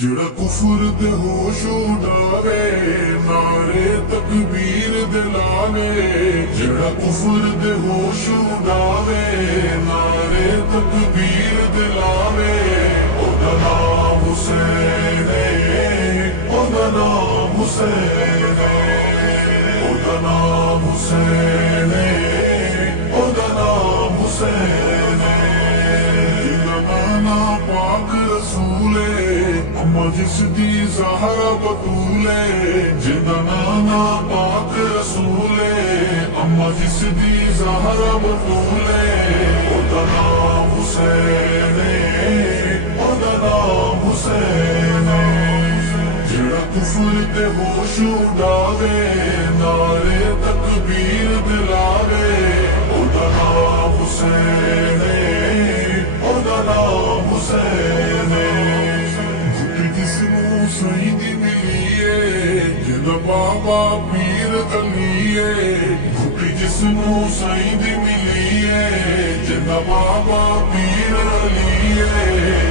جڑا کفر دے ہوش اڈاوے نعرے تکبیر دلاوے جڑا کفر دے ہوش اڈاوے نعرے تکبیر دلاوے او دا نام حسین ہے او دا نام حسین ہے او دا نام حسین ہے او دا نام حسین ہے جدا نانا پاک رسول اما جس دی زہرا بطول جدا نانا پاک رسول اما جس دی زہرا بطول او دا نام حسین ہے او دا نام حسین ہے جڑا کفر تے ہوش اڈاوے نعرے تکبیر دلاوے او دا نام حسین ہے او دا نام حسین ہے سعیدی ملیے جدا بابا پیر علیے گھٹی جسنو سعیدی ملیے جدا بابا پیر علیے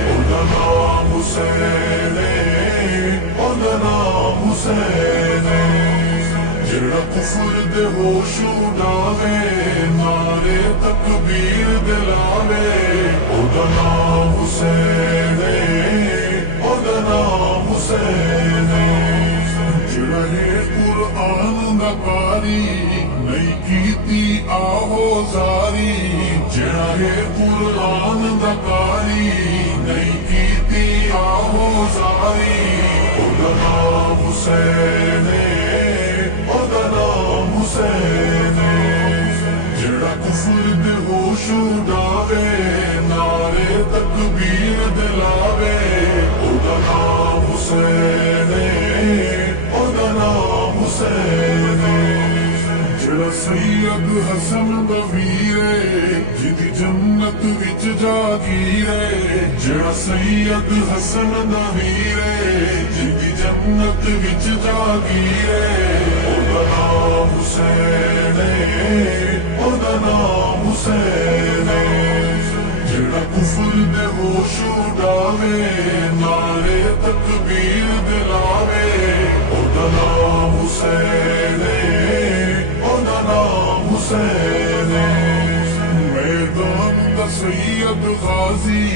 او دا نام حسین ہے او دا نام حسین ہے جڑا کفر دے ہوش اڈاوے نعرے تکبیر دلاوے او دا نام حسین ہے او دا نام حسین ہے جڑا ہے قرآن دا قاری نہیں کیتی آہو زاری جڑا ہے قرآن دا قاری نہیں کیتی آہو زاری او دا نام حسین ہے او دا نام حسین ہے جڑا کفر دے ہوش اڈاوے نعرے تکبیر دلاوے او دا نام حسین ہے او دا نام حسین ہے جڑا سید حسن دا ویر جدی جنت وچ جاگیرے جڑا سید حسن دا ویر جدی جنت وچ جاگیرے او دا نام حسین ہے او دا نام حسین ہے جڑا کفر دے ہوش اڈاوے نعرے تکبیر دلاوے او دا نام حسین ہے او دا نام حسین ہے میدان دا سید غازی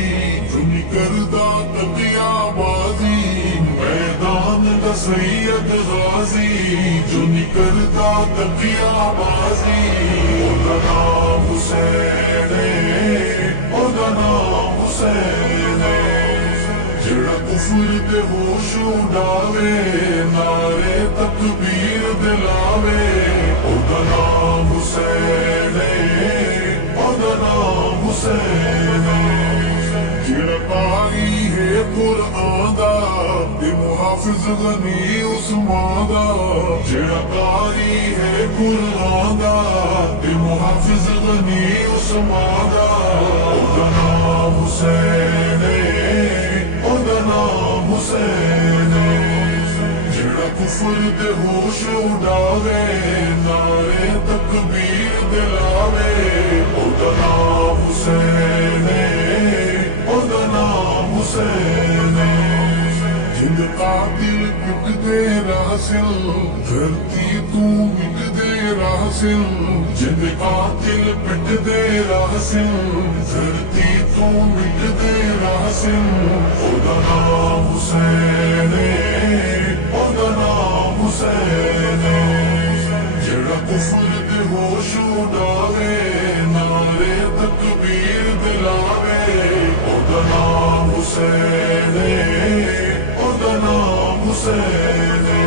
جو نکردا تقیا بازی میدان دا سید غازی جو نکردا تقیا بازی او دا نام حسین ہے او دا نام حسین ہے جڑا کفر دے ہوش اڈاوے نعرے تکبیر دلاوے او دا نام حسین ہے او دا نام حسین ہے جڑا قاری ہے قرآن دا تے محافظ غنی عثمان دا جڑا قاری ہے قرآن دا تے محافظ غنی عثمان دا او دا نام حسین ہے او دا نام حسین ہے جڑا کفر دے ہوش اڈاوے نعرے تکبیر دلاوے او دا نام حسین ہے او دا نام حسین ہے جند قاتل پٹ دے راسل دھرتی تو مٹ دے راسل جند قاتل پٹ دے راسل دھرتی تو مٹ دے راسل او دا نام حسین ہے او دا نام حسین ہے جڑا کفر دے ہوش اڈاوے نعرے تکبیر دلاوے او دا نام حسین ہے او دا نام حسین ہے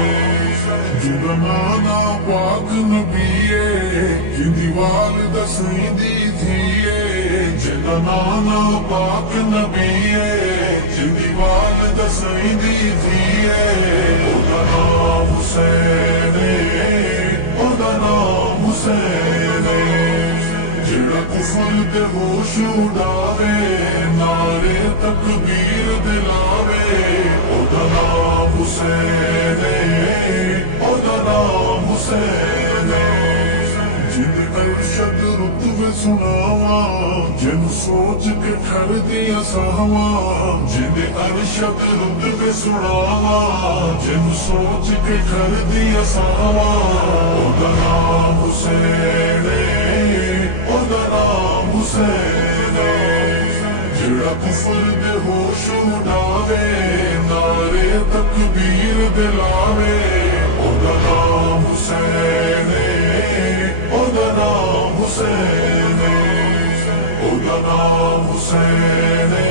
جدا نانا پاک نبیے جندی والدہ سیدی تھیے جدا نانا پاک نبیے جندی والدہ سیدی تھیے او دا نام حسین ہے او دا نام حسین ہے جڑا کفر دے ہوش اڈاوے نعرے تکبیر دلاوے او دا نام حسین ہے او دا نام حسین ہے جن ارشد رتبے سناواں جن سوچ کے کر دیا سہواں جن ارشد رتبے سناوا جن سوچ کے کر دیا سہواں اُدا نام حسین اُدا نام حسین جڑا کفر دے ہوش اڈاوے نعرے تکبیر دلاوے اُدا نام حسین اُدا نام حسین اُدا نام حسین